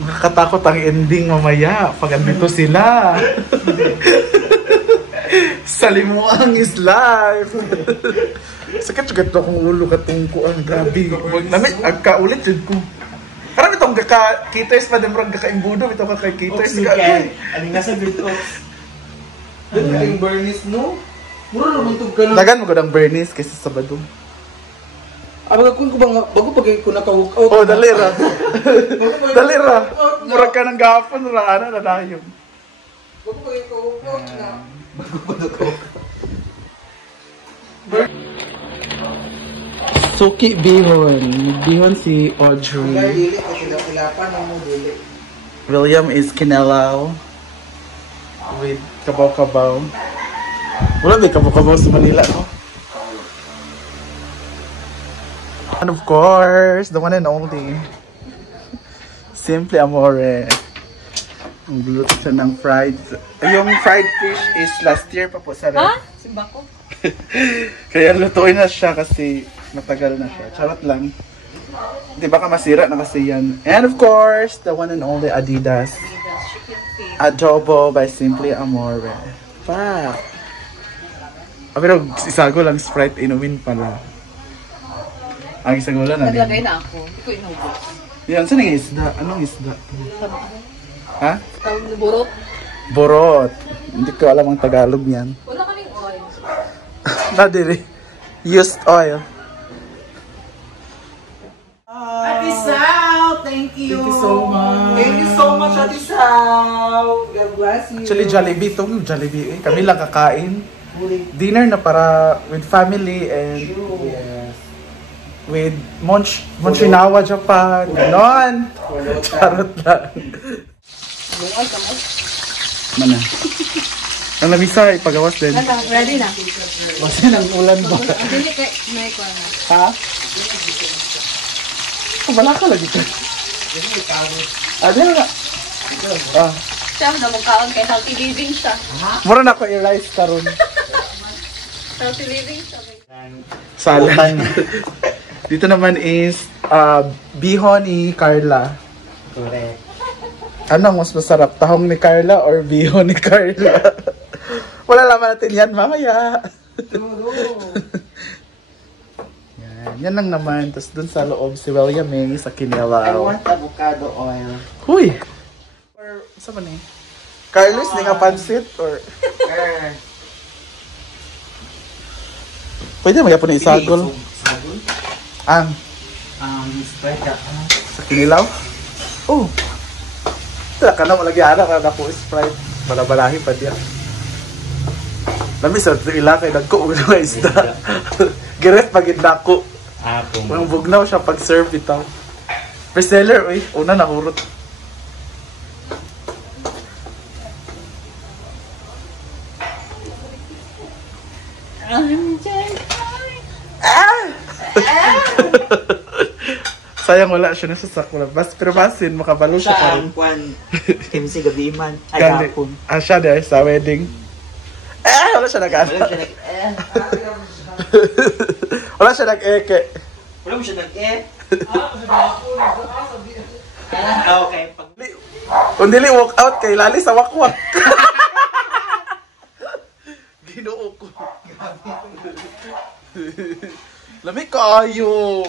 Nakakatakot ang ending mamaya pag andito sila. Salimuang is life. Sakit juga to kung ulo katong kuan, grabe. Namit agkaulit jud ko. Karami itong kita-kiters pa din murag kakaimbudo ito kakay-kiters. Ano nga sa dito? Doon ka yung Bernice mo? Mura naman itong ganun. Dagan mo ko ng Bernice kaysa Sabado. Bago pag ko naka-walk out. Oh, dali ra. Dali ra. Murag ka ng gapon ra, ana na dayon. Bago pag naka-walk out na. Bago pag naka-walk out. Suki Bihon. Bihon si Audrey. Dili, kasi mo dili. William is Kinelaw. With Kabaw-Kabaw. Wala din Kabaw-Kabaw sa Manila, no? And of course, the one and only. Simply Amore. Ang gluto siya ng fried. Yung fried fish is last year pa po sa Ha? Simba ko? Kaya lutuin na siya kasi matagal na siya. Charot lang. Di ba ka masira na kasi yan. And of course, the one and only Adidas. Adobo by Simply Amore. Fuck. Pero isago lang Sprite, inumin pala. Ang isang ulan na. Naglagay na ako. Hindi ko inubos. Yan, saan yung isda? Anong isda? Ha? Tawag na burot. Borot. Hindi ko alam ang Tagalog yan. Wala kaming oil. Nadiri. Used oil. Ate Sal, thank you. Thank you so much. Thank you so much, Ate Sal. God bless you. Actually, Jollibee ito. Jollibee. Kami lang kakain. Dinner na para with family and Yes. with Monchinawa, Japan. Ganon. Charot lang. Bungal ka mo. Mana? Ang labisa, ipagawas din. Ready na. Kasi ng ulan ba? Dili kay may ko na. Ha? Oh, wala ka lagi ka. Ah, di na. Ah. Siya na mukhaon kay healthy living siya. Mura na ko i-rice karon. Healthy living siya. Salad. Dito naman is bihon ni Carla. Correct. Ano mas masarap? Tahong ni Carla or bihon ni Carla? Wala naman natin yan mamaya. Yan lang naman. Tapos dun sa loob si William May sa I Kinelaw. want avocado oil. Huy! Or, saan ba ni? Carlos, di nga pansit? Or, pwede magyapon na isagol. Sagol? Ang, Sprite ka. sa Kinelaw? Oh! Tara ka na, malagyan ka na po Sprite. Balabalahin pa diya. Lamis, sa ila kay nagko mo nga isda. Giret pagid nako. Ang bugnaw siya pag-serve ito. Bestseller, uy. Una nahurot. Sayang wala siya nasasaklan. Pero basin, makabalo siya pa rin. Kimsi gabi man. Ay, Gani. hapon. Siya dahil sa wedding. Wala siya nag-ano. Wala siya nag Wala siya nag-eke. Wala mo siya nag-eh. Okay. Kung dili walk out kay lali sa wakwak. Ginoo ko. Lami kayo.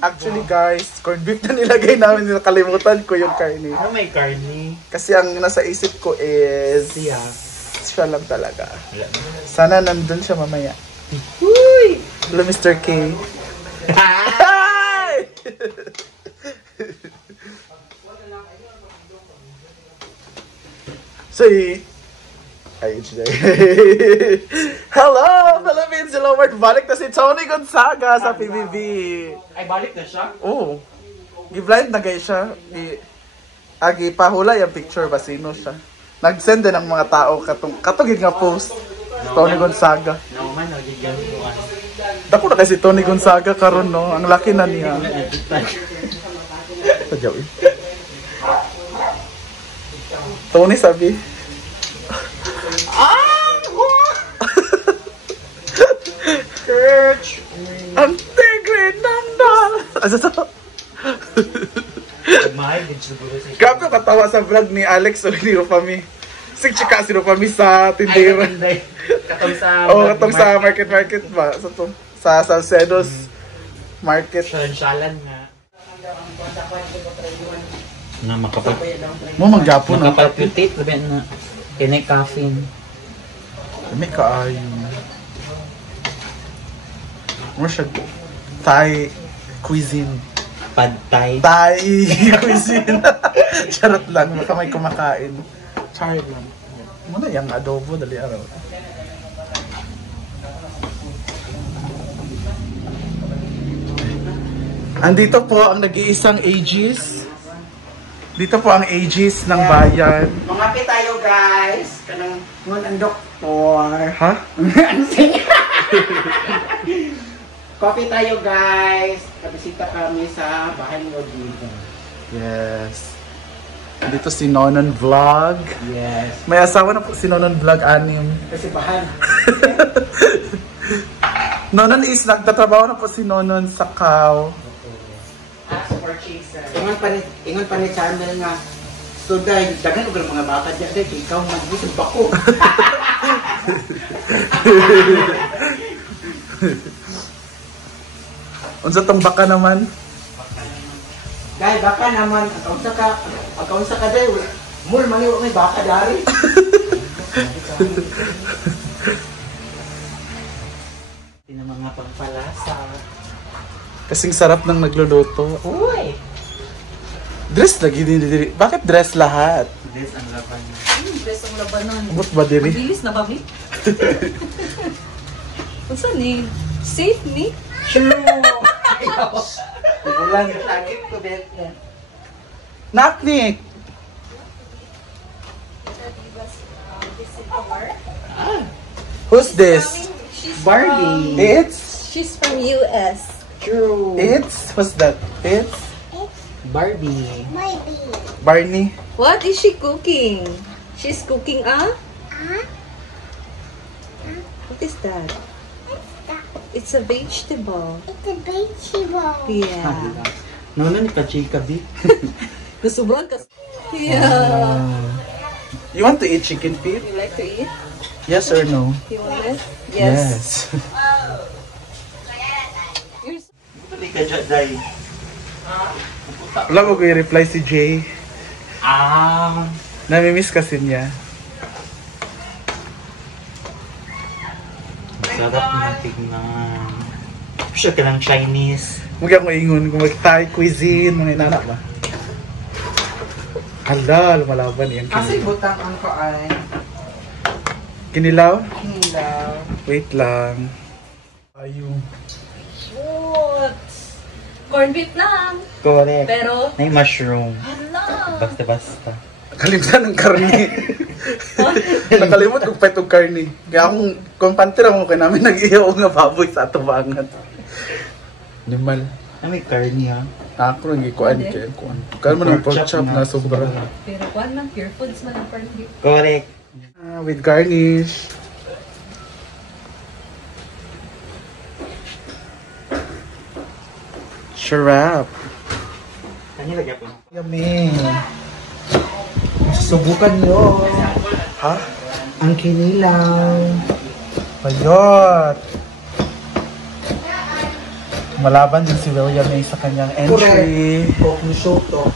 Actually guys, corned beef na nilagay namin. Nakalimutan ko yung karne. Ano may karne? Kasi ang nasa isip ko is siya lang talaga. Sana nandun siya mamaya. Uy! Hello Mr. K. Hi! Say, hello Philippines! Hello world! Balik na si Tony Gonzaga sa PBB. Ay, balik na siya? Oo. Gi-blind na guys siya. Agi pahula yung picture ba sino siya. Nag-send din ang mga tao katugid nga post. Tony Gonzaga. No man, nagigyan mo. Dako na kasi Tony Gonzaga karon no. Ang laki na niya. Sadyaw eh. Tony sabi. Church! Ang tigre ng dal! Asa to? Grabe yung katawa sa vlog ni Alex o ni Rupami. Sig chika si Rupami sa tindera. Katong sa... Oo, katong sa market ba? Sa Salcedo's market. Shalan nga. Na Mo manggapon ang makapalpitate, sabi na. Kinay caffeine. may kaayo. Mo siya Thai cuisine. Pad Thai. Thai cuisine. Charot lang, baka may kumakain. Charot lang. Muna yung adobo, dali araw. Andito po ang nag-iisang Aegis. Dito po ang Aegis ng bayan. Mga tayo guys. Kanang ngon ang doktor. Ha? Ano siya? Coffee tayo guys. Kabisita kami sa bahay ni Odrigo. Yes. Dito si Nonon Vlog. Yes. May asawa na po si Nonon Vlog 6. Kasi bahay. Nonon is nagtatrabaho na po si Nonon sa Kao. Super chaser. Ingon pa ni Charmel nga. So dahil dagan og mga bata diyan dahil ikaw mag-isip bako. Unsa tong baka naman? Dahil baka naman akaw sa ka dahil mul maniwa may baka dari. Hindi na mga pagpalasa. Kasing sarap ng nagluluto. Uy. Dress lagi din diri. Bakit dress lahat? This ang laban niya. Best ang labanan. Abot ba diri? Mabilis na ba, Mi? Unsa ni? Safe ni? Sure. Ulan lagi ko bet. Naknik. Who's this? She's Barbie. She's from US. True. What's that? It's Barbie. Barney. What is she cooking? She's cooking what is that? It's a vegetable. It's a vegetable. Yeah. Nonon ka chika bi. Sobrang Yeah. You want to eat chicken feet? You like to eat? Yes or no? You want it? Yes. You're so Dali ka dyan, Day. Wala mo ko i-reply si Jay. Namimiss kasi niya. Sarap na tignan. Siya ka ng Chinese. Huwag akong ingon kung mag-Thai cuisine, mga inanak ba? Hala, lumalaban yan. Kasi butang ang koan. Kinilaw? Hilaw. Wait lang. Ayun. What? Corned beef lang. Correct. Pero, May mushroom. hala. Basta-basta. Nakalimutan ng karne. Nakalimut kong petong karne. Kaya kung pantira mo kayo namin nag-iyaw nga baboy sa atubangan. Limal. May carne ha. Ako nang ikuan kaya kuan. Kaya mo ng pork chop na sobra. Pero kuan man, pure foods man ang corned beef. Correct. With garnish. Sharap. Ano lagyan po? Yummy. Subukan nyo. Ha? Ang kinilaw. Bayot. Malaban din si William May sa kanyang entry. Correct. Ni Soto.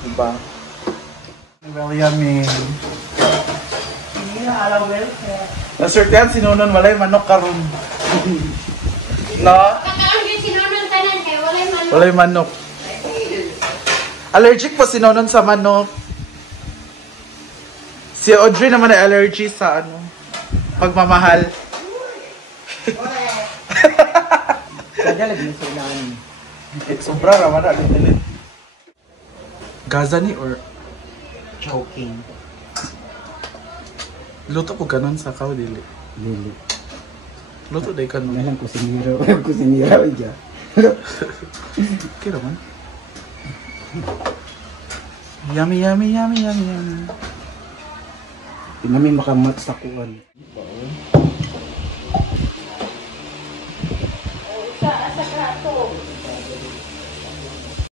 Diba? William May. Nasurtihan si Nonon, walay manok karon. No? Walay manok. Allergic po si Nonon sa manok. Si Audrey naman ay allergy sa pagmamahal. Kaya lagi sa ilan. Sobra raman na din. Gaza ni or Choking. luto po ganon sa kao dili. Lili. Luto day kanon. Ngayon kusiniro. Kusiniro dyan. Kira man. Yummy, yummy, yummy, yummy, yummy. Pinami makamat sa kuwan. Sa kato.